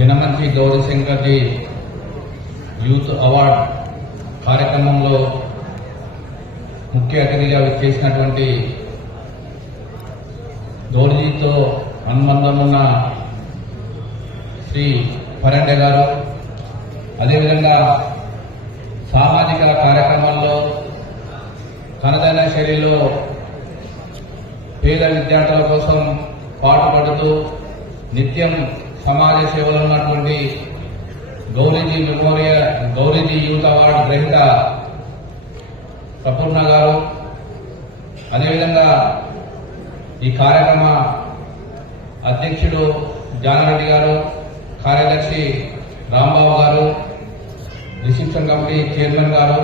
Janamanchi Gaurishankar ji youth award కార్యక్రమంలో ముఖ్య అతిథిగా విచ్చేసినటువంటి గౌరీజీతో అనుబంధం ఉన్న శ్రీ పరండే గారు, అదేవిధంగా సామాజిక కార్యక్రమాల్లో తనదైన శైలిలో పేద విద్యార్థుల కోసం పాటుపడుతూ నిత్యం సమాజ సేవలో ఉన్నటువంటి గౌరీజీ యూత్ అవార్డు గ్రహీత ప్రపూర్ణ గారు, అదేవిధంగా ఈ కార్యక్రమ అధ్యక్షుడు జానారెడ్డి గారు, కార్యదర్శి రాంబాబు గారు, రిసెప్షన్ కమిటీ చైర్మన్ గారు,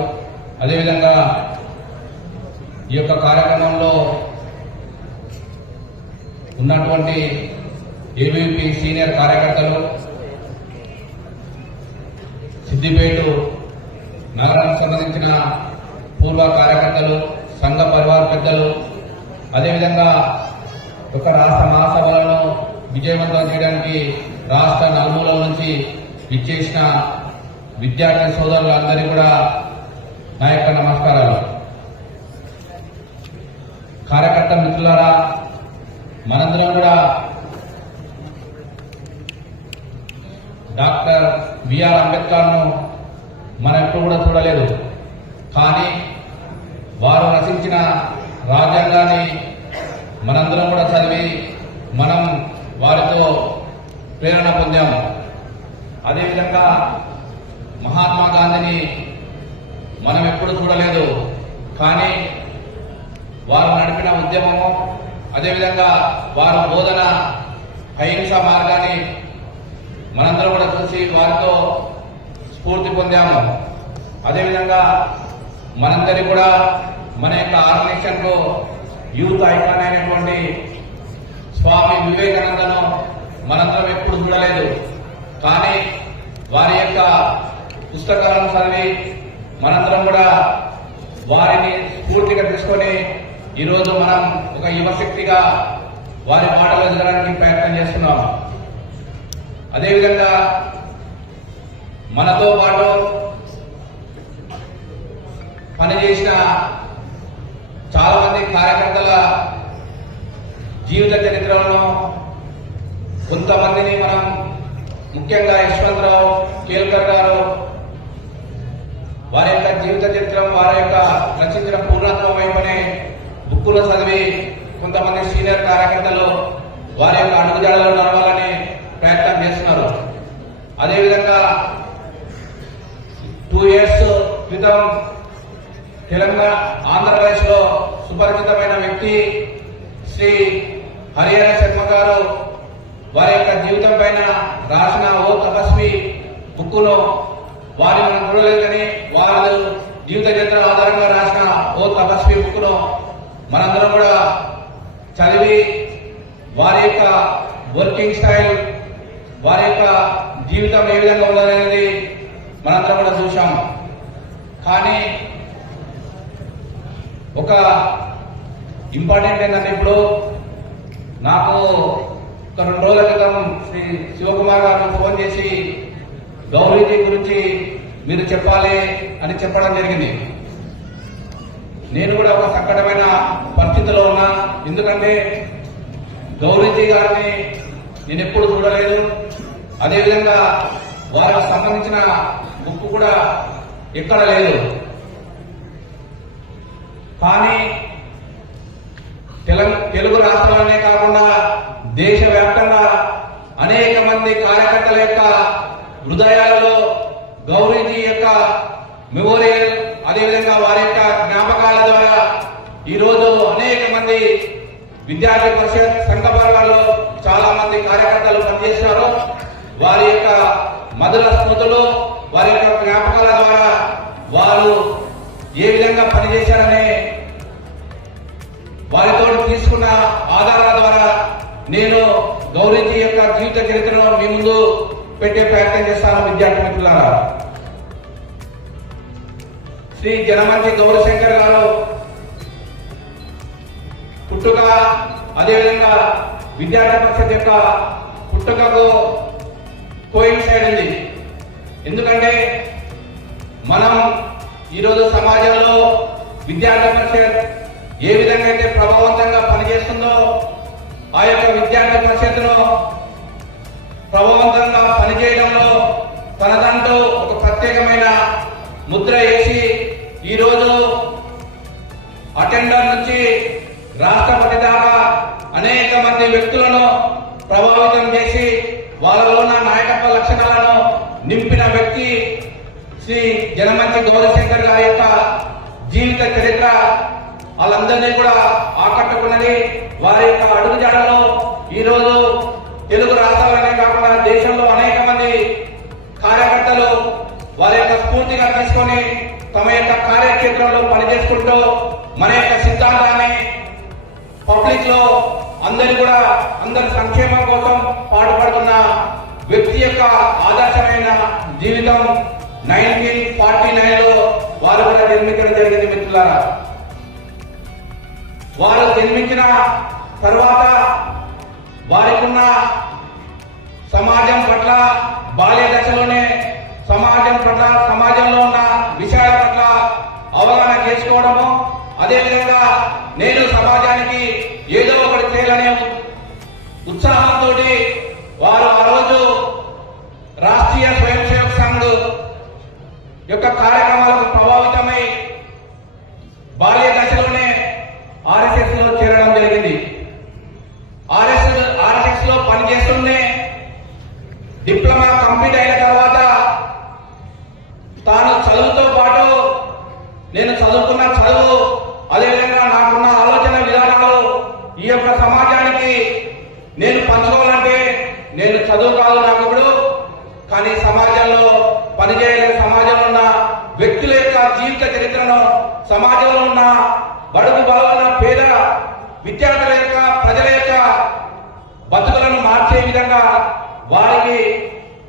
అదేవిధంగా ఈ యొక్క కార్యక్రమంలో ఉన్నటువంటి ఏబీపీ సీనియర్ కార్యకర్తలు, సిద్దిపేట నగరానికి సంబంధించిన పూర్వ కార్యకర్తలు, సంఘ పరివార పెద్దలు, అదేవిధంగా ఒక రాష్ట్ర మహాసభలను విజయవంతం చేయడానికి రాష్ట్ర నలుమూలల నుంచి విచ్చేసిన విద్యార్థి సోదరులందరికీ కూడా నా యొక్క నమస్కారాలు. కార్యకర్త మిత్రులారా, మనందరం కూడా డాక్టర్ బిఆర్ అంబేద్కర్ను మనం ఎప్పుడు కూడా చూడలేదు, కానీ వారు రచించిన రాజ్యాంగాన్ని మనందరం కూడా చదివి మనం వారితో ప్రేరణ పొందాము. అదేవిధంగా మహాత్మా గాంధీని మనం ఎప్పుడు చూడలేదు, కానీ వారు నడిపిన ఉద్యమము, అదేవిధంగా వారు బోధన అహింస మార్గాన్ని మనందరం కూడా చూసి వారితో స్ఫూర్తి పొందాము. అదేవిధంగా మనందరి కూడా మన యొక్క ఆర్గనైజేషన్కు యూత్ ఐకాన్ అయినటువంటి స్వామి వివేకానందను మనందరం ఎప్పుడు చూడలేదు, కానీ వారి యొక్క పుస్తకాలను చదివి మనందరం కూడా వారిని స్ఫూర్తిగా తీసుకొని ఈరోజు మనం ఒక యువశక్తిగా వారి మాటలు ఎదగడానికి ప్రయత్నం చేస్తున్నాం. అదేవిధంగా మనతో పాటు పనిచేసిన చాలా మంది కార్యకర్తల జీవిత చరిత్రలను కొంతమందిని మనం ముఖ్యంగా యశ్వంతరావు కేల్కర్ గారు వారి యొక్క జీవిత చరిత్ర, వారి యొక్క రచించిన పూర్ణత్వం వైపునే బుక్కులో చదివి కొంతమంది సీనియర్ కార్యకర్తలు వారి యొక్క అడుగుజాడలో నడవాలని ప్రయత్నం చేస్తున్నారు. అదేవిధంగా 2 years క్రితం తెలంగాణ ఆంధ్రప్రదేశ్ లో సుపరిచితమైన వ్యక్తి శ్రీ హరిహర శర్మ గారు వారి యొక్క జీవితం పైన రాసిన ఓ తపస్వి బుక్కును వారి మనం చూడలేదు, కానీ వారు జీవిత చరిత్ర ఆధారంగా రాసిన ఓ తపస్వి బుక్కును మనందరం కూడా చదివి వారి యొక్క వర్కింగ్ స్టైల్, వారి యొక్క జీవితం ఏ విధంగా ఉన్నదనేది మనందరం కూడా చూశాం. కానీ ఒక ఇంపార్టెంట్ ఏంటంటే, ఇప్పుడు నాకు ఒక 2 రోజుల క్రితం శ్రీ శివకుమార్ గారు ఫోన్ చేసి గౌరీజీ గురించి మీరు చెప్పాలి అని చెప్పడం జరిగింది. నేను కూడా ఒక సంకటమైన పరిస్థితిలో ఉన్నా, ఎందుకంటే గౌరీజీ గారిని నేను ఎప్పుడు చూడలేదు, అదేవిధంగా వారికి సంబంధించిన బుక్ కూడా ఎక్కడ లేదు. కానీ తెలుగు రాష్ట్రాలనే కాకుండా దేశవ్యాప్తంగా అనేక మంది కార్యకర్తల యొక్క హృదయాలలో గౌరీజీ యొక్క మెమోరియల్, అదేవిధంగా వారి యొక్క జ్ఞాపకాల ద్వారా ఈరోజు అనేక మంది విద్యార్థి పరిషత్ సంఘ పరివారంలో చాలా మంది కార్యకర్తలు పనిచేస్తున్నారు. వారి యొక్క మధుర స్మృతులు, వారి యొక్క జ్ఞాపకాల ద్వారా వారు ఏ విధంగా పనిచేశారనే వారితో తీసుకున్న ఆధారాల ద్వారా నేను గౌరీజీ యొక్క జీవిత చరిత్రను మీ ముందు పెట్టే ప్రయత్నం చేస్తాను. విద్యార్థి మిత్రులారా, శ్రీ జనమంచి గౌరీశంకర్ గారు పుట్టుక, అదేవిధంగా విద్యార్థి పరిషత్ యొక్క పుట్టుకకు కోయిన్ ఎందుకంటే మనం ఈరోజు సమాజంలో విద్యార్థి పరిషత్ ఏ విధంగా అయితే ప్రభావవంతంగా పనిచేస్తుందో ఆ యొక్క విద్యార్థి పరిషత్తును ప్రభావవంతంగా పనిచేయడంలో తనదంటూ ఒక ప్రత్యేకమైన ముద్ర వేసి ఈరోజు అటెండర్ నుంచి రాష్ట్రపతి దాకా అనేక మంది వ్యక్తులను ప్రభావితం చేసి వాళ్ళలో ఉన్న నాయకత్వ లక్షణాలను నింపిన వ్యక్తి శ్రీ జనమంచి గౌరశంకర్ గారి యొక్క జీవిత చరిత్ర వాళ్ళందరినీ కూడా ఆకట్టుకున్నది. వారి యొక్క అడుగుజాడలో ఈరోజు తెలుగు రాష్ట్రాలనే కాకుండా దేశంలో అనేక మంది కార్యకర్తలు వారి యొక్క స్ఫూర్తిగా తీసుకొని తమ యొక్క కార్యక్షేత్రంలో పనిచేసుకుంటూ మన యొక్క సిద్ధాంతాన్ని పబ్లిక్ లో అందరి సంక్షేమం కోసం పాటుపడుతున్న వ్యక్తి యొక్క ఆదర్శమైన జీవితం 1949లో వారు కూడా జన్మించడం జరిగింది. మిత్రులారా, వారు జన్మించిన తర్వాత వారికున్న సమాజం పట్ల బాల్య దశలోనే సమాజంలో ఉన్న విషయాల పట్ల అవగాహన చేసుకోవడము, అదేవిధంగా నేను సమాజానికి ఏదో ఒకటి చేయాలనే ఉత్సాహంతో వారు ఆ రోజు రాష్ట్రీయ స్వయం సేవక్ సంఘ్ యొక్క కార్యక్రమాలకు ప్రభావితమై బాల్య దశలోనే ఆర్ఎస్ఎస్ లో చేరడం జరిగింది. ఆర్ఎస్ఎస్ లో పనిచేస్తూనే డిప్లొమా కంప్లీట్ అయిన తర్వాత తాను చదువుతో పాటు నేను చదువుకున్న చదువు, అదేవిధంగా నాకున్న ఆలోచన విధానాలు ఈ యొక్క సమాజానికి నేను పంచుకోవాలంటే నేను చదువు కాదు నాకు ఇప్పుడు, కానీ సమాజంలో పనిచేయలేని సమాజంలో ఉన్న వ్యక్తుల యొక్క జీవిత చరిత్రను, సమాజంలో ఉన్న బడుగు బలమైన పేద విద్యార్థుల యొక్క ప్రజల యొక్క బతుకులను మార్చే విధంగా వారికి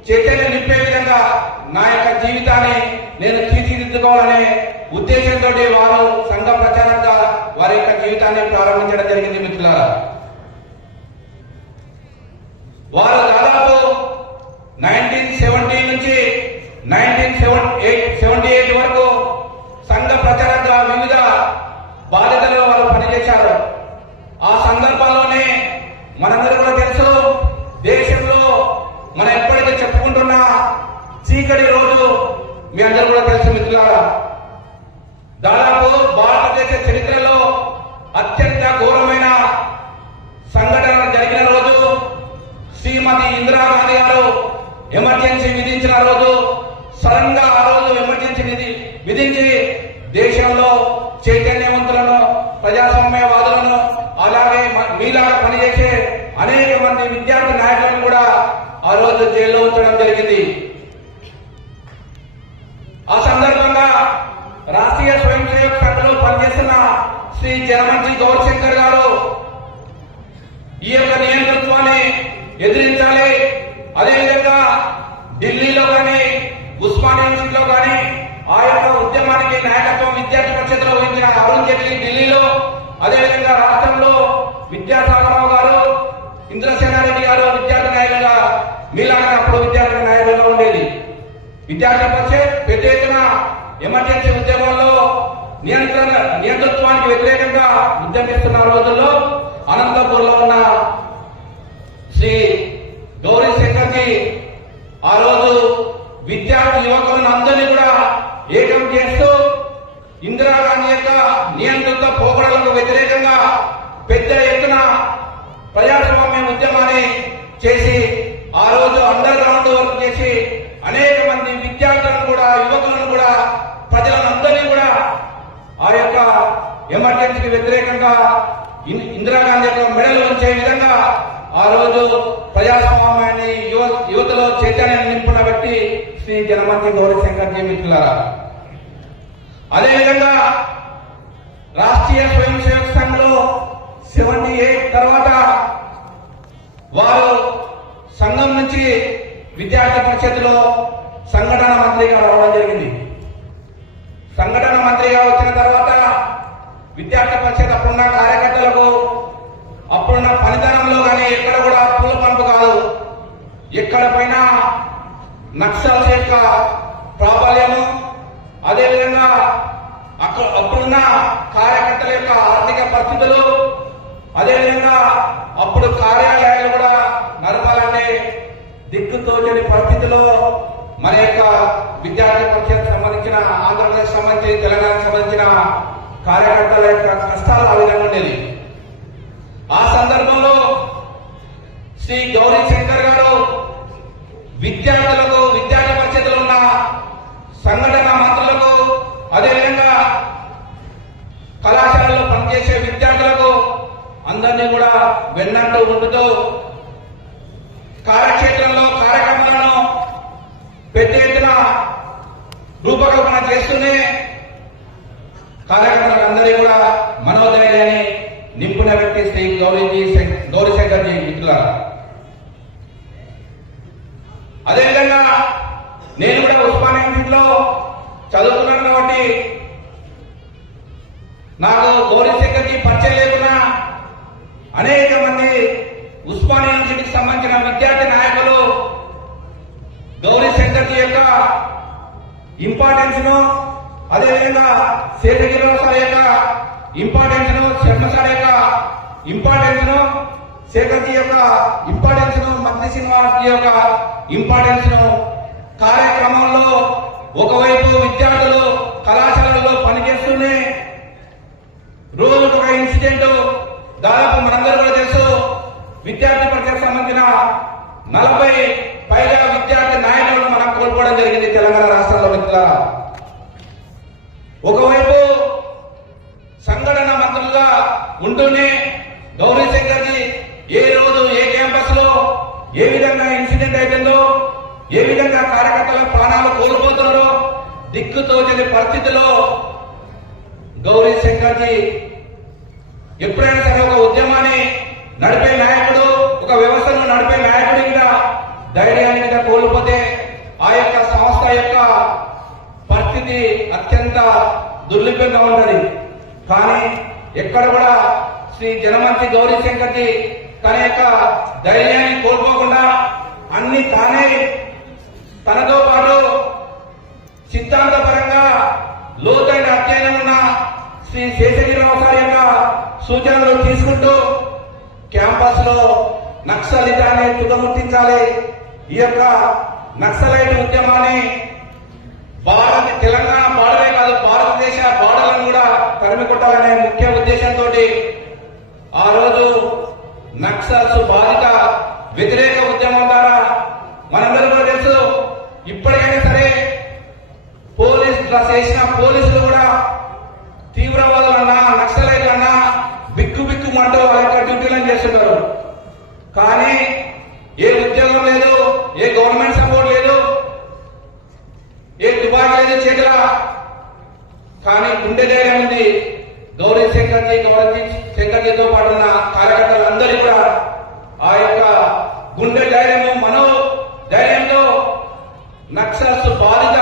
చైతన్యం నింపే విధంగా నా యొక్క జీవితాన్ని నేను తీర్చిదిద్దుకోవాలనే ఉద్దేశంతో వారు సంఘ ప్రచారంగా వారి యొక్క జీవితాన్ని ప్రారంభించడం జరిగింది. మిత్రులారా, వారు దాదాపు 1970 నుంచి 1978 వరకు సంఘ ప్రచారంగా వివిధ బాధ్యతలలో వారు పనిచేశారు. ఆ సందర్భంలోనే మనందరూ కూడా తెలుసు, దేశంలో మనం ఎప్పటికీ చెప్పుకుంటున్న చీకటి రోజు మీ అందరూ కూడా తెలుసు. మిత్రులారా, దాదాపు భారతదేశ చరిత్రలో అత్యంత ఘోరమైన సంఘటన జరిగిన రోజు, శ్రీమతి ఇందిరాగాంధీ గారు ఎమర్జెన్సీ విధించిన రోజు, సడన్ గా ఆ రోజు ఎమర్జెన్సీ విధించి దేశంలో చైతన్యవంతులను, ప్రజాస్వామ్యవాదులను, అలాగే మీలాగా పనిచేసే అనేక మంది విద్యార్థి నాయకులను కూడా ఆ రోజు జైల్లో ఉంచడం జరిగింది. ఆ సందర్భంగా రాష్ట్రీయ స్వయం సేవక్ సంఘంలో పనిచేస్తున్న శ్రీ జనమంచి గౌరశంకర్ గారు ఈ యొక్క నియంతృత్వాన్ని ఎదిరించాలి, అదేవిధంగా ఢిల్లీలో కానీ ఉస్మానియా యూనివర్సిటీలో కానీ ఆ యొక్క ఉద్యమానికి నాయకత్వం విద్యార్థి పరిషత్తులో వహించిన అరుణ్ జైట్లీ ఢిల్లీలో, అదేవిధంగా రాష్ట్రంలో విద్యాసాగరరావు గారు, ఇంద్రసేనారెడ్డి గారు విద్యార్థి నాయకులుగా, మీలాగా అప్పుడు విద్యార్థి నాయకులుగా ఉండేది. విద్యార్థి పరిషత్ పెద్ద ఎత్తున ఎమర్జెన్సీ ఉద్యమంలో నియంతృత్వానికి వ్యతిరేకంగా ఉద్యమిస్తున్న రోజుల్లో అనంతపూర్ లో ఉన్న శ్రీ గౌరీ శంకర్జీ ఆ రోజు విద్యార్థి యువకులను అందరినీ కూడా ఏకం చేస్తూ ఇందిరాగాంధీ యొక్క నియంతృత్వ పోకడలకు వ్యతిరేకంగా పెద్ద ఎత్తున ప్రజాస్వామ్య ఉద్యమాన్ని చేసి ఆ రోజు అండర్ గ్రౌండ్ వర్క్ చేసి అనేక మంది విద్యార్థులను కూడా, యువకులను కూడా, ప్రజలందరినీ కూడా ఆ యొక్క ఎమర్జెన్సీకి వ్యతిరేకంగా ఇందిరాగాంధీ యొక్క మెడలు ఉంచే విధంగా ఆ రోజు ప్రజాస్వామ్యాన్ని యువతలో చైతన్యాన్ని నింపిన వ్యక్తి శ్రీ జనమంచి గౌరశంకర్జీ. మిత్రులారా, అదేవిధంగా రాష్ట్రీయ స్వయం సేవక్ సంఘ్లో 78 తర్వాత వారు సంఘం నుంచి విద్యార్థి పరిషత్తులో సంఘటన మంత్రిగా రావడం జరిగింది. సంఘటన మంత్రిగా వచ్చిన తర్వాత విద్యార్థి పరిషత్ అప్పుడున్న కార్యకర్తలకు, అప్పుడున్న పనితనంలో కానీ ఎక్కడ కూడా పూల పంపు కాదు, ఎక్కడ పైన నక్సల్స్ యొక్క ప్రాబల్యము, అదేవిధంగా అప్పుడున్న కార్యకర్తల యొక్క ఆర్థిక పరిస్థితులు, అదేవిధంగా అప్పుడు కార్యాలయాలు కూడా నడపాలంటే దిక్కుతోచని పరిస్థితిలో మన యొక్క విద్యార్థి పరిషత్ సంబంధించిన, ఆంధ్రప్రదేశ్ సంబంధించి, తెలంగాణకు సంబంధించిన కార్యకర్తల యొక్క కష్టాలు ఆ విధంగా ఉండేది. ఆ సందర్భంలో శ్రీ గౌరీ శంకర్ గారు విద్యార్థులకు, విద్యార్థి పరిషత్తులో ఉన్న సంఘటన మంత్రులకు, అదేవిధంగా కళాశాలలో పనిచేసే విద్యార్థులకు అందరినీ కూడా వెన్నంటూ ఉంటూ కార్యక్షేత్రంలో కార్యక్రమాలను పెద్ద ఎత్తున రూపకల్పన చేస్తూనే కార్యకర్తలందరూ కూడా మనోధైర్యాన్ని నింపిన వ్యక్తి శ్రీ గౌరీశంకర్జీ మిత్రులారా. అదేవిధంగా నేను కూడా ఉస్మానియా యూనివర్సిటీలో చదువుకున్నాను కాబట్టి నాకు గౌరీశంకర్జీ పరిచయం లేకున్నా అనేక మంది ఉస్మానియా యూనివర్సిటీకి సంబంధించిన విద్యార్థి నాయకులు గౌరీశంకర్జీ యొక్క ఇంపార్టెన్స్ ను, అదేవిధంగా శేషగిరిరావు సార్ యొక్క ఇంపార్టెన్స్ ను, శర్మ సార్ యొక్క ఇంపార్టెన్స్ ను, శేఖర్జీ యొక్క ఇంపార్టెన్స్ ను, మంత్రి శ్రీనివాస్ యొక్క ఇంపార్టెన్స్ ను కార్యక్రమంలో ఒకవైపు విద్యార్థులు కళాశాలలో పనిచేస్తూనే రోజుకు ఒక ఇన్సిడెంట్, దాదాపు మనందరూ కూడా తెలుసు, విద్యార్థి పరిషత్ సంబంధించిన 40 పైగా విద్యార్థి నాయకులను మనం కోల్పోవడం జరిగింది తెలంగాణ రాష్ట్రంలో మిత్రులారా. ఒకవైపు సంఘటన మంత్రులుగా ఉంటూనే గౌరీశంకర్జీ ఏ రోజు ఏ క్యాంపస్ లో ఏ విధంగా ఇన్సిడెంట్ అయిపోయిందో, ఏ విధంగా కార్యకర్తల ప్రాణాలు కోల్పోతున్నారో దిక్కుతోచని పరిస్థితిలో గౌరీశంకర్జీ ఎప్పుడైనా సరే ఒక ఉద్యమాన్ని నడిపే నాయకుడు, ఒక వ్యవస్థను నడిపే నాయకుడి మీద ధైర్యాన్ని మీద కోల్పోతే ఆ యొక్క సంస్థ యొక్క పరిస్థితి అత్యంత దుర్లిభంగా ఉన్నది. కానీ ఎక్కడ కూడా శ్రీ జనమంత్రి గౌరీశంకర్జీ తన యొక్క ధైర్యాన్ని కోల్పోకుండా అన్ని తానే తనతో పాటు సిద్ధాంతపరంగా లోతైన అధ్యయనం ఉన్న శ్రీ శేషగిరిరావు సార్ యొక్క సూచనలు తీసుకుంటూ క్యాంపస్ లో నక్సలిజాన్ని తుదముట్టించాలి, ఈ యొక్క నక్సలైట్ ఉద్యమాన్ని తెలంగాణ బార్డరే కాదు భారతదేశ బార్డర్లను కూడా తరిమి కొట్టాలనే ముఖ్య ఉద్దేశంతో ఆ రోజు నక్సల్స్ బాధిత వ్యతిరేక ఉద్యమం ద్వారా మనందరూ కూడా తెలుసు, ఇప్పటికైనా సరే పోలీస్ డ్రెస్ వేసిన పోలీసులు కూడా తీవ్రవాదులన్నా నక్సలైట్లన్నా బిక్కుమంటూ వాళ్ళ యొక్క డ్యూటీలను చేస్తున్నారు. కానీ ఏ ఉద్యోగం లేదు, ఏ గవర్నమెంట్ సపోర్ట్ లేదు, ఏ తుపాకీ లేదు చేతుల, కానీ గుండె ధైర్యం ఉంది. గౌరీశంకర్జీతో పాటు ఉన్న కార్యకర్తలందరూ కూడా ఆ యొక్క గుండె ధైర్యము, మనో ధైర్యంతో నక్సల్స్ బాధిత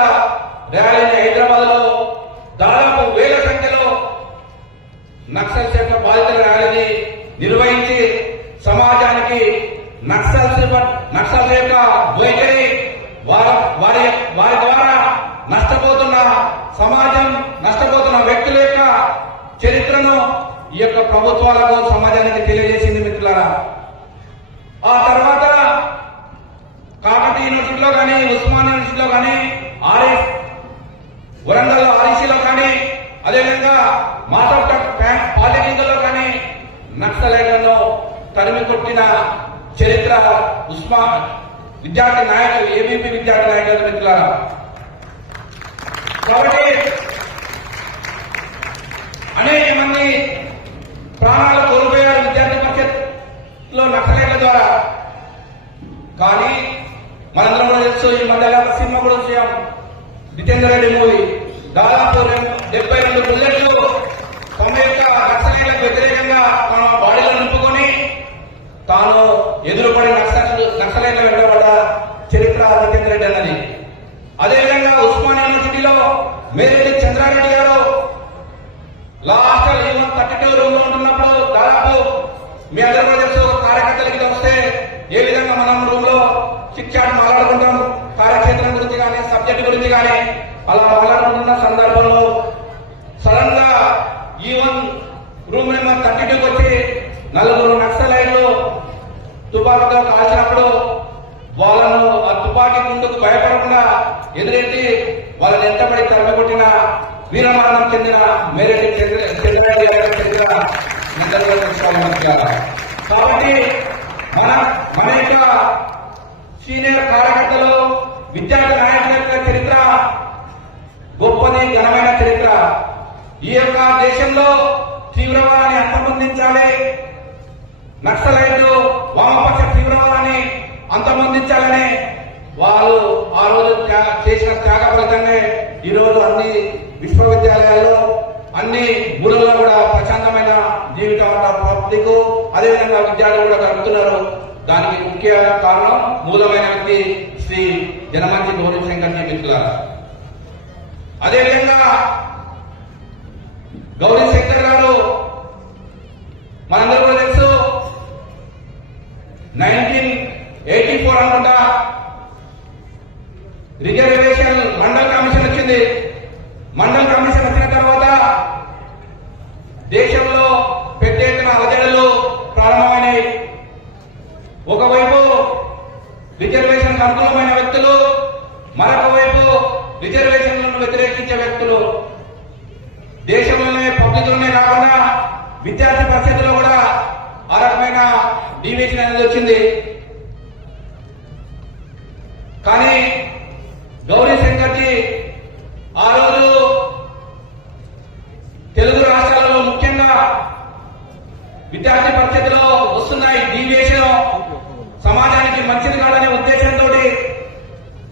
ర్యాలీని హైదరాబాద్ లో దాదాపు వేల సంఖ్యలో నక్సల్స్ యొక్క బాధితుల ర్యాలీని నిర్వహించి సమాజానికి నక్సల్స్ యొక్క వైఖరి, వారి ద్వారా నష్టపోతున్న సమాజం, నష్టపోతున్న వ్యక్తుల యొక్క చరిత్రను ఈ యొక్క ప్రభుత్వాలకు సమాజానికి తెలియజేసింది మిత్రులారా. ఆ తర్వాత కాకతీయ యూనివర్సిటీలో కానీ, ఉస్మానియా యూనివర్సిటీలో కానీ, వరంగల్ ఆర్ఈసీలో కానీ, అదేవిధంగా మాధవ్ పాలిటెక్నిక్ లో కానీ నక్సలైట్లను తరిమి కొట్టిన చరిత్ర విద్యార్థి నాయకులు, ఏబీపీ విద్యార్థి నాయకులు మిత్రులారా. కాబట్టి అనేక మంది ప్రాణాలు కోల్పోయారు విద్యార్థి పరిషత్ లో నక్సలైట్ల ద్వారా. కానీ మనందరం కూడా తెలుసు, ఈ మధ్య సినిమా కూడా చూసాం, జితేందర్ రెడ్డి మూవీ. దాదాపు 72 బుల్లెట్లు 90 నక్సలైట్లకు వ్యతిరేకంగా తన బాడీలో నింపుకొని తాను ఎదురుపడి నక్సలైట్ల వెంటబడ్డ చరిత్ర జితేందర్ రెడ్డి అన్నది. అదేవిధంగా ఉస్మానియా యూనివర్సిటీలో మేరెడ్డి చంద్రారెడ్డి గారు లాస్ట్ 32 రూమ్ లో ఉంటున్నప్పుడు దాదాపు మీ అందరూ కూడా తెలుసు, కార్యకర్తలకి వస్తే ఏ విధంగా మనం రూమ్ లో చిట్చాట్ మాట్లాడుకుంటాం, కార్యక్షేత్రం గురించి కానీ, సబ్జెక్ట్ గురించి కానీ అలా మాట్లాడుతున్న సందర్భంలో సడన్ గా ఈవెన్ రూమ్ నెంబర్ 32కి వచ్చి 4 నక్సలైట్లు తుపాకీతో కాల్చినప్పుడు వాళ్ళను ఆ తుపాకీ ముందుకు భయపడకుండా ఎదురెత్తి వాళ్ళని ఎంతబడి తరలికొట్టిన వీరమరణం చెందిన మేరెడ్డి చంద్రారెడ్డి గారికి చెందిన కాబట్టి మన యొక్క సీనియర్ కార్యకర్తలు విద్యార్థి నాయకుల యొక్క చరిత్ర గొప్పది, ఘనమైన చరిత్ర. ఈ యొక్క దేశంలో తీవ్రవాదాన్ని అంతమొందించాలి, నక్సలైట్లు వామపక్ష తీవ్రవాదాన్ని అంతమొందించాలని వాళ్ళు ఆ రోజు చేసిన త్యాగ ఫలితంగా ఈ రోజు అన్ని విశ్వవిద్యాలయాల్లో అన్ని ఊళ్ళలో కూడా ప్రశాంతమైన జీవితం పబ్లిక్ అదేవిధంగా విద్యార్థులు కూడా గడుపుతున్నారు. దానికి ముఖ్య కారణం మూలమైన వ్యక్తి శ్రీ జనమంచి గౌరీ శంకర్ జీ మిత్రులారా. అదేవిధంగా గౌరీ శంకర్ గారు మనందరూ కూడా తెలుసు 1984 అనుకుంటా రిజర్వేషన్ మండల్ కమిషన్ వచ్చింది. మండల్ కమిషన్ వచ్చిన తర్వాత దేశంలో పెద్ద ఎత్తున అలజడులు ప్రారంభమైనవి. ఒకవైపు రిజర్వేషన్ అనుకూలమైన వ్యక్తులు, మరొక వైపు రిజర్వేషన్లను వ్యతిరేకించే వ్యక్తులు. దేశంలోనే పబ్లిక్లోనే కాకుండా విద్యార్థి పరిషత్తులో కూడా ఆ రకమైన డివిజన్ అనేది వచ్చింది. కానీ గౌరీ శంకర్ జీ ఆ రోజు తెలుగు రాష్ట్రాలలో ముఖ్యంగా విద్యార్థి పరిషత్తులో వస్తున్నాయి డీవియేషన్ సమాజానికి మంచిది కాదనే ఉద్దేశంతో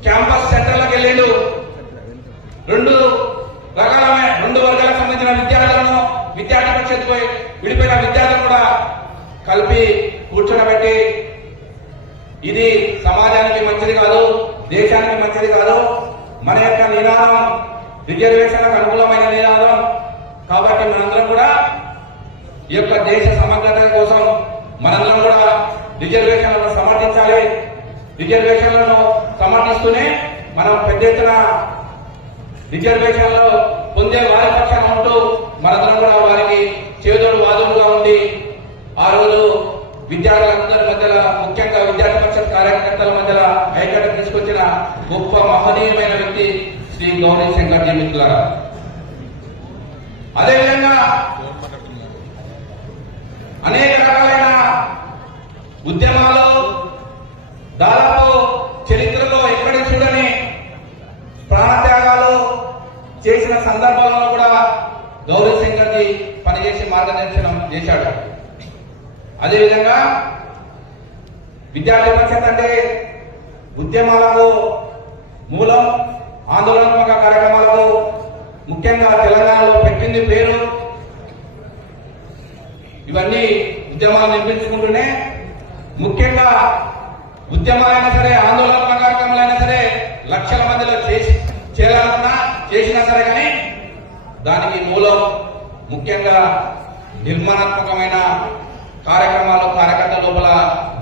క్యాంపస్ సెంటర్లకు వెళ్ళాడు. రెండు వర్గాలకు సంబంధించిన విద్యార్థులను విద్యార్థి పరిషత్తుపై విడిపోయిన విద్యార్థులను కూడా కలిపి కూర్చోబెట్టి ఇది సమాజానికి మంచిది కాదు, దేశానికి మంచిది కాదు, మన యొక్క నినాదం రిజర్వేషన్లకు అనుకూలమైన నినాదం కాబట్టి మనందరం కూడా ఈ యొక్క దేశ సమగ్రత కోసం మనందరం కూడా రిజర్వేషన్లను సమర్థించాలి. రిజర్వేషన్లను సమర్థిస్తూనే మనం పెద్ద ఎత్తున రిజర్వేషన్లు పొందే వారి పక్షాన ఉంటూ మనందరం కూడా వారికి చేదోడు వాదుడుగా ఉండి ఆ రోజు విద్యార్థులందరి మధ్యలో ముఖ్యంగా విద్యార్థి పరిషత్ కార్యకర్తల మధ్యలో ఐక్యత తీసుకొచ్చిన గొప్ప మహనీయమైన వ్యక్తి శ్రీ గౌరీ శంకర్ జీ మిత్రులారా. అదేవిధంగా అనేక రకాలైన ఉద్యమాలు దాదాపు చరిత్రలో ఎక్కడ చూడని ప్రాణత్యాగాలు చేసిన సందర్భాలలో కూడా గౌరీ శంకర్ జీ పనిచేసి మార్గదర్శనం చేశాడు. అదేవిధంగా విద్యార్థి పరిషత్ అంటే ఉద్యమాలకు మూలం, ఆందోళనాత్మక కార్యక్రమాలకు ముఖ్యంగా తెలంగాణలో పెట్టింది పేరు. ఇవన్నీ ఉద్యమాలు నిర్మించుకుంటూనే ముఖ్యంగా ఉద్యమాలైనా సరే ఆందోళనాత్మక కార్యక్రమాలైనా సరే లక్షల మందిలో చేయాలన్నా చేసినా సరే కానీ దానికి మూలం ముఖ్యంగా నిర్మాణాత్మకమైన కార్యక్రమాలు, కార్యకర్తల లోపల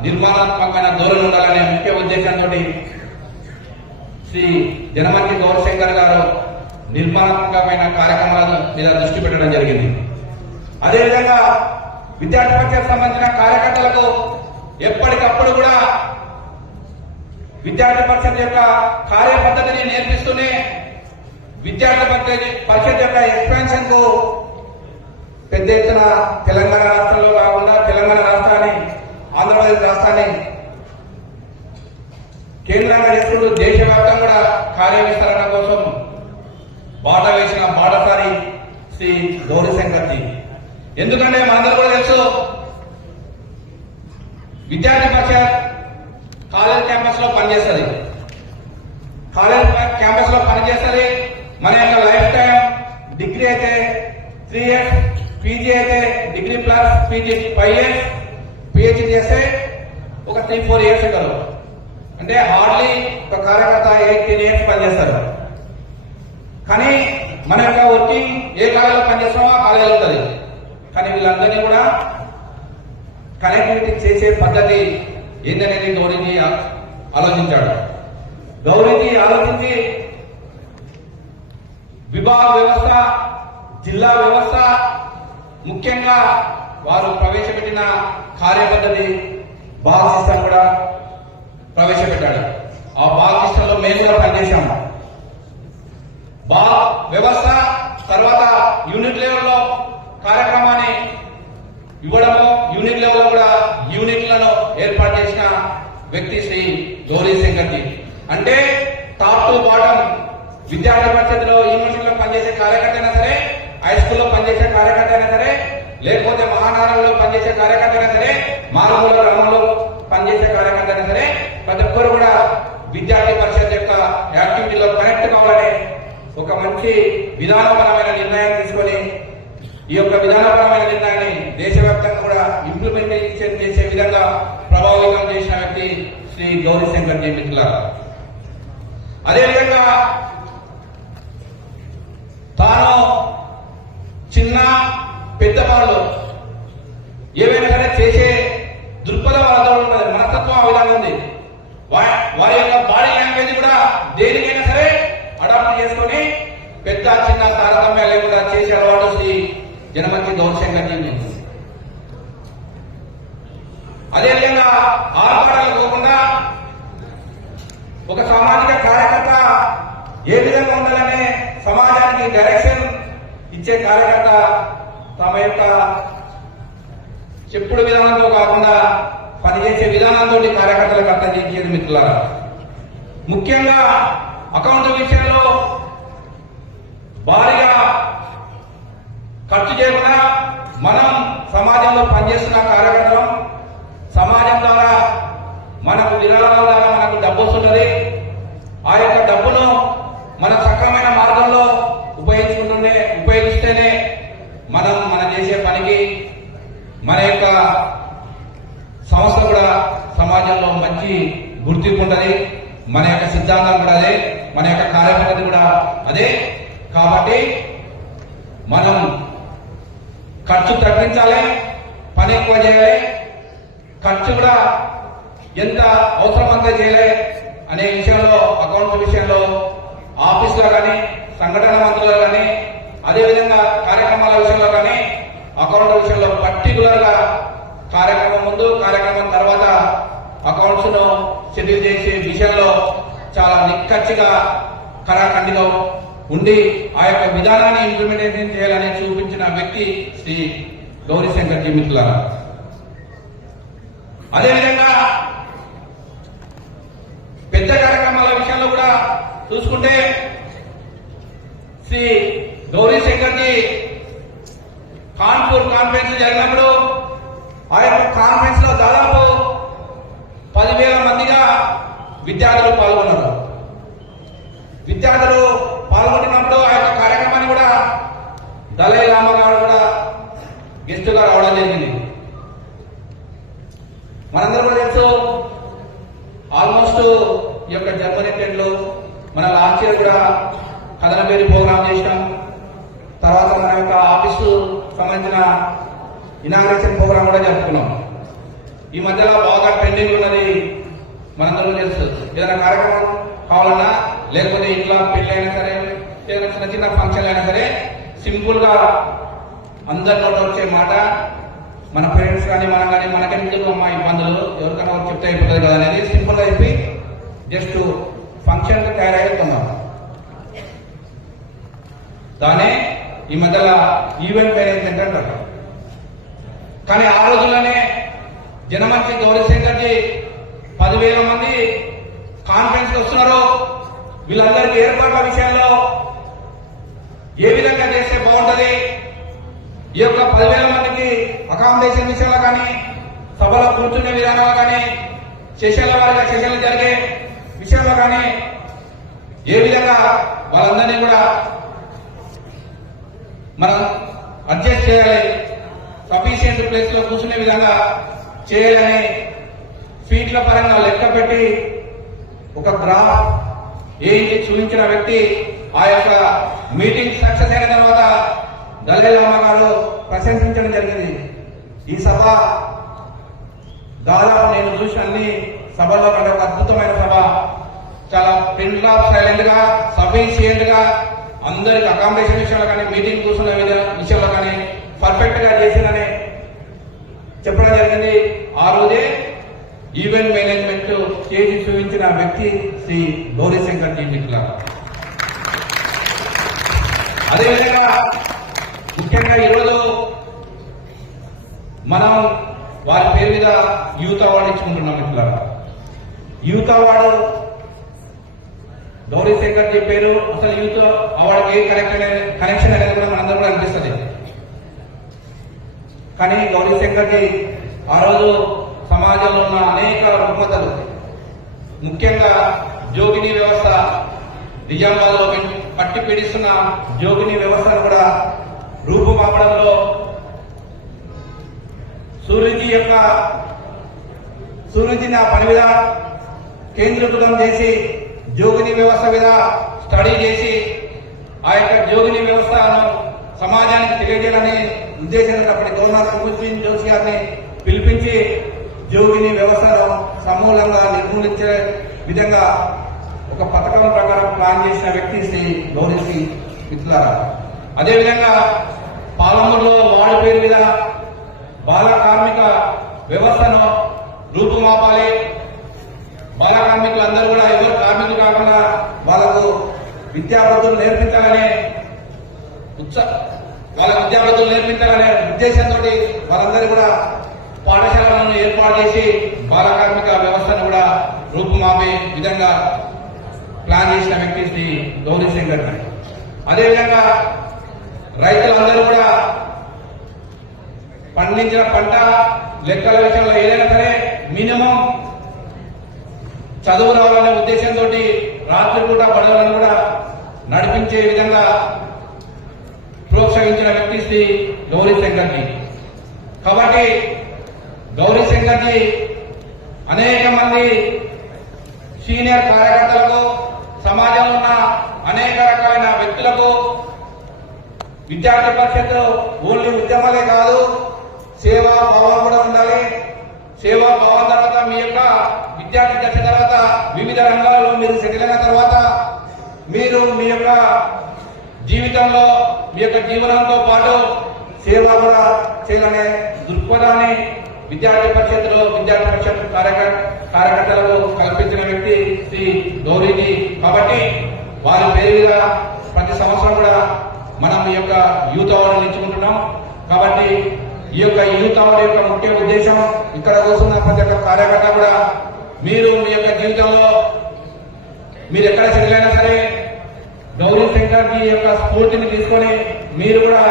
నిర్మాణాత్మకమైన ధోరణి ఉండాలనే ముఖ్య ఉద్దేశంతో శ్రీ జనమంచి గౌరీ శంకర్ గారు నిర్మాణాత్మకమైన కార్యక్రమాల మీద దృష్టి పెట్టడం జరిగింది. అదేవిధంగా విద్యార్థి పరిషత్ సంబంధించిన కార్యకర్తలకు ఎప్పటికప్పుడు కూడా విద్యార్థి పరిషత్ యొక్క కార్యపద్ధతిని నేర్పిస్తూనే విద్యార్థి పరిషత్ యొక్క ఎక్స్పాన్షన్ కు పెద్ద ఎత్తున తెలంగాణ రాష్ట్రంలో కాకుండా తెలంగాణ రాష్ట్రాన్ని, ఆంధ్రప్రదేశ్ రాష్ట్రాన్ని కేంద్రంగా చేసుకుంటూ దేశవ్యాప్తంగా కూడా కార్య విస్తరణ కోసం బాట వేసిన బాటసారి శ్రీ గౌరీ శంకర్ జీ. ఎందుకంటే మనందరూ కూడా తెలుసు విద్యార్థి పరిషత్ కాలేజ్ క్యాంపస్ లో పనిచేస్తుంది. కాలేజ్ క్యాంపస్ లో పనిచేస్తుంది. మన యొక్క లైఫ్ టైం డిగ్రీ అయితే 3 years, పీజీ అయితే degree plus PG 5 years, PhD చేస్తే ఒక 3-4 years ఉంటారు. అంటే హార్డ్లీ ఒక కార్యకర్త 18 years పనిచేస్తారు. కానీ మన యొక్క వర్కింగ్ ఏ కాలేజీలో పనిచేస్తామో ఆ కాలేజీలో ఉంటుంది. కానీ వీళ్ళందరినీ కూడా కనెక్టివిటీ చేసే పద్ధతి ఏంటనేది గౌరీజీ ఆలోచించాడు. గౌరీజీ ఆలోచించి విభాగ వ్యవస్థ, జిల్లా వ్యవస్థ, ముఖ్యంగా వారు ప్రవేశపెట్టిన కార్యపద్ధతి బాల్ సిస్టమ్ కూడా ప్రవేశపెట్టాడు. ఆ బాల్ సిస్టమ్ లో మేము కూడా పనిచేశాము. బాల్ వ్యవస్థ తర్వాత యూనిట్ లెవెల్లో కార్యక్రమాన్ని ఇవ్వడము, యూనిట్ లెవెల్లో కూడా యూనిట్లను ఏర్పాటు చేసిన వ్యక్తి శ్రీ గౌరీ శంకర్జీ. అంటే టాప్ టు బాటమ్ విద్యార్థి పరిషత్లో యూనివర్సిటీలో పనిచేసే కార్యకర్త అయినా సరే, హై స్కూల్లో పనిచేసే కార్యకర్త అయినా సరే, లేకపోతే మహానగరంలో పనిచేసే కార్యకర్త అయినా సరే, మారుమూల గ్రామంలో పనిచేసే కార్యకర్త అయినా సరే, ప్రతి ఒక్కరు కూడా విద్యార్థి పరిషత్ యొక్క యాక్టివిటీలో కనెక్ట్ కావాలనే ఒక మంచి విధానపరమైన నిర్ణయం తీసుకొని ఈ యొక్క విధానపరమైన నిర్ణయాన్ని దేశవ్యాప్తంగా కూడా ఇంప్లిమెంటేషన్ చేసే విధంగా ప్రభావితం చేసిన వ్యక్తి శ్రీ గౌరీ శంకర్జీ మిత్రులారా. అదేవిధంగా తాను చిన్న పెద్దవాళ్ళు ఏవైనా సరే చేసే దృక్పథం వాళ్ళతో ఉంటుంది, మనస్తత్వం ఆ విధంగా ఉంది. వారి యొక్క బాడీ లాంగ్వేజ్ కూడా దేనికైనా సరే అడాప్ట్ చేసుకొని పెద్ద చిన్న తారతమ్యం లేకుండా చేసే అలవాటు శ్రీ జనమంచి గౌరీ శంకర్జీ. అదేవిధంగా ఆర్భాటాలు పోకుండా ఒక సామాజిక కార్యకర్త ఏ విధంగా ఉండాలనే సమాజానికి డైరెక్షన్ ఇచ్చే కార్యకర్త తమ యొక్క చెప్పుడు విధానంతో కాకుండా పనిచేసే విధానంతో కార్యకర్తలకు అర్థం చేసేది మిత్రులారా. ముఖ్యంగా అకౌంట్ విషయంలో భారీగా ఖర్చు చేయకుండా మనం సమాజంలో పనిచేస్తున్న కార్యకర్తలం, సమాజం ద్వారా మనకు విరాళాల ద్వారా మనకు డబ్బు వస్తుంటది. ఆ యొక్క డబ్బును మన సక్రమైన మార్గంలో ఉపయోగిస్తేనే మనం చేసే పనికి మన యొక్క సంస్థ కూడా సమాజంలో మంచి గుర్తింపు ఉంటుంది. మన యొక్క సిద్ధాంతం కూడా అదే, మన యొక్క కార్యపద్ధతి కూడా అదే. కాబట్టి మనం ఖర్చు తగ్గించాలి, పని ఎక్కువ చేయాలి, ఖర్చు కూడా ఎంత అవసరమంతా చేయాలి అనే విషయంలో, అకౌంట్స్ విషయంలో ఆఫీసులో కానీ, సంఘటన మంత్రులు కానీ, అదేవిధంగా కార్యక్రమాల విషయంలో కానీ, అకౌంట్ విషయంలో పర్టికులర్ గా కార్యక్రమం ముందు, కార్యక్రమం తర్వాత అకౌంట్స్ ను షెడ్యూల్ చేసే విషయంలో చాలా నిక్కచ్చిగా కరాఖండిగా ఉండి ఆ యొక్క విధానాన్ని ఇంప్లిమెంటేషన్ చేయాలని చూపించిన వ్యక్తి శ్రీ గౌరీ శంకర్జీ మిత్రులారా. అదేవిధంగా పెద్ద కార్యక్రమాల విషయంలో కూడా చూసుకుంటే శ్రీ గౌరీ శంకర్జీ కాన్పూర్ కాన్ఫరెన్స్ జరిగినప్పుడు ఆ యొక్క కాన్ఫరెన్స్ లో దాదాపు 10,000 మందిగా విద్యార్థులు పాల్గొన్నారు. విద్యార్థులు పాల్గొంటున్నప్పుడు ఆ యొక్క కార్యక్రమాన్ని కూడా దలై లామా గారు కూడా గెస్టుగా రావడం జరిగింది. మనందరూ కూడా తెలుసు, ఆల్మోస్ట్ ఈ యొక్క జర్మనీ టెంట్లు మన లాస్ట్ ఇయర్ కూడా కథనపేరి ప్రోగ్రామ్ చేసినాం. తర్వాత మన యొక్క ఆఫీసు సంబంధించిన ఇనాగ్రేషన్ ప్రోగ్రామ్ కూడా జరుపుకున్నాం. ఈ మధ్యలో బాగా ట్రెండింగ్ ఉన్నది మనందరూ తెలుసు. ఏదైనా కార్యక్రమం కావాలన్నా, లేకపోతే ఇంట్లో పెళ్లి అయినా సరే, ఏదైనా చిన్న చిన్న ఫంక్షన్లు అయినా సరే, సింపుల్ గా అందరి నోట వచ్చే మాట, మన పేరెంట్స్ కానీ మనం కానీ మనకెందుకు అమ్మా ఇబ్బందులు, ఎవరికైనా చెప్తే అయిపోతుంది కదా అనేది సింపుల్ గా చెప్పి జస్ట్ ఫంక్షన్ తయారవుతున్నాం. దానే ఈ మధ్యలో ఈవెంట్ మేనేజ్మెంట్ అంటారు. కానీ ఆ రోజుల్లోనే జనమంచి గౌరీ శంకర్జీ 10,000 మంది కాన్ఫరెన్స్ వస్తున్నారు. వీళ్ళందరికీ ఏర్పాట్ల విషయంలో ఏ విధంగా చేస్తే బాగుంటది, ఈ యొక్క 10,000 మందికి అకామిడేషన్ విషయంలో కానీ, సభలో కూర్చునే విధానంలో కానీ, సెషన్ల వారిగా సెషన్లు జరిగే విషయంలో కానీ ఏ విధంగా వాళ్ళందరినీ కూడా మనం అడ్జస్ట్ చేయాలి, సఫిషియంట్ ప్లేస్ లో కూర్చునే విధంగా చేయాలని ఫీట్ల పరంగా లెక్క పెట్టి ఒక గ్రాఫ్ ఏంటి చూపించిన వ్యక్తి. ఆ యొక్క మీటింగ్ సక్సెస్ అయిన తర్వాత దలై లామా గారు ప్రశంసించడం జరిగింది. ఈ సభ దాదాపు నేను చూసిన అన్ని సభల్లో కంటే ఒక అద్భుతమైన సభ, చాలా ప్రిన్సిపల్ సైలెంట్ గా, సఫిషియంట్ గా అందరికి అకామిడేషన్ విషయంలో కానీ మీటింగ్ కూర్చున్న విషయంలో కానీ పర్ఫెక్ట్ గా చేసిందని చెప్పడం జరిగింది. ఆ రోజే ఈవెంట్ మేనేజ్మెంట్ చేసి చూపించిన వ్యక్తి శ్రీ గౌరీశంకర్ జీ మిత్రులారా. అదేవిధంగా ముఖ్యంగా ఈరోజు మనం వారి పేరు మీద యూత్ అవార్డు ఇచ్చుకుంటున్నాం మిత్రులారా. యూత్ అవార్డు గౌరీశంకర్ జీ పేరు, అసలు యూత్ అవార్డుకి ఏ కనెక్షన్ అనేది కూడా మనందరూ కూడా అనిపిస్తుంది. కానీ గౌరీశంకర్ జీ ఆ రోజు సమాజంలో ఉన్న అనేక రుగ్మతలు, ముఖ్యంగా జోగిని వ్యవస్థ, నిజామాబాద్ లో పట్టి పీడిస్తున్న జోగిని వ్యవస్థను కూడా రూపుమాపడంలో సూర్యుజీని ఆ పని మీద కేంద్రీకృతం చేసి జోగిని వ్యవస్థ మీద స్టడీ చేసి ఆ యొక్క జోగిని వ్యవస్థను సమాజానికి తెలియజేయాలని ఉద్దేశంతో అప్పటి గవర్నర్ కుముద్దీన్ జోషి గారిని పిలిపించి జోగిని వ్యవస్థను సమూలంగా నిర్మూలించే విధంగా ఒక పథకం ప్రకారం ప్లాన్ చేసిన వ్యక్తి శ్రీ గౌరీ మిత్రులారా. అదేవిధంగా పాలమూరులో వాడి పేరు మీద బాల కార్మిక వ్యవస్థను రూపుమాపాలి. బాల కార్మికులందరూ కూడా ఎవరు కార్మికులు కాకుండా వాళ్ళకు విద్యాబుద్ధులు నేర్పించాలనే ఉద్దేశంతో వాళ్ళందరూ కూడా పాఠశాలలను ఏర్పాటు చేసి బాల కార్మిక వ్యవస్థను కూడా రూపుమాపే విధంగా ప్లాన్ చేసిన వ్యక్తి శ్రీ గౌరీశంకర్ గారు. అదేవిధంగా రైతులందరూ కూడా పండించిన పంట లెక్కల విషయంలో ఏదైనా సరే మినిమం చదువు రావాలనే ఉద్దేశంతో రాత్రిపూట బడులను కూడా నడిపించే విధంగా ప్రోత్సహించిన వ్యక్తి శ్రీ గౌరీశంకర్ జీ. కాబట్టి గౌరీశంకర్ జీ అనేక మంది సీనియర్ కార్యకర్తలకు, సమాజంలో ఉన్న అనేక రకాలైన వ్యక్తులకు విద్యార్థి పరిషత్తు ఓన్లీ ఉద్యమాలే కాదు, సేవా భావం కూడా ఉండాలి. సేవా భావం తర్వాత మీ యొక్క విద్యార్థి దశ తర్వాత వివిధ రంగాల్లో మీరు సెటిల్ అయిన తర్వాత మీరు మీ యొక్క జీవితంలో మీ యొక్క జీవనంతో పాటు సేవ కూడా చేయాలనే దృక్పథాన్ని విద్యార్థి పరిషత్ కార్యకర్తలకు కల్పించిన వ్యక్తి శ్రీ గౌరీజీ. కాబట్టి వారి పేరు మీద ప్రతి సంవత్సరం కూడా మనం ఈ యొక్క యూత్ అవార్డు ఇచ్చుకుంటున్నాం. కాబట్టి ఈ యొక్క యూత్ అవార్డు యొక్క ముఖ్య ఉద్దేశం, ఇక్కడ కూర్చున్న ప్రతి ఒక్క కార్యకర్త కూడా మీరు మీ యొక్క జీవితంలో మీరు ఎక్కడ సెటిల్ అయినా సరే గౌరీశంకర్ జీ యొక్క స్ఫూర్తిని తీసుకొని మీరు కూడా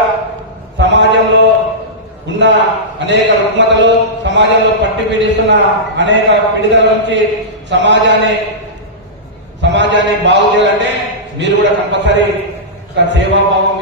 సమాజంలో ఉన్న అనేక రుగ్మతలు, సమాజంలో పట్టి పీడిస్తున్న అనేక పీడితల నుంచి సమాజాన్ని బాగు చేయాలంటే మీరు కూడా కంపల్సరీ ఒక సేవాభావం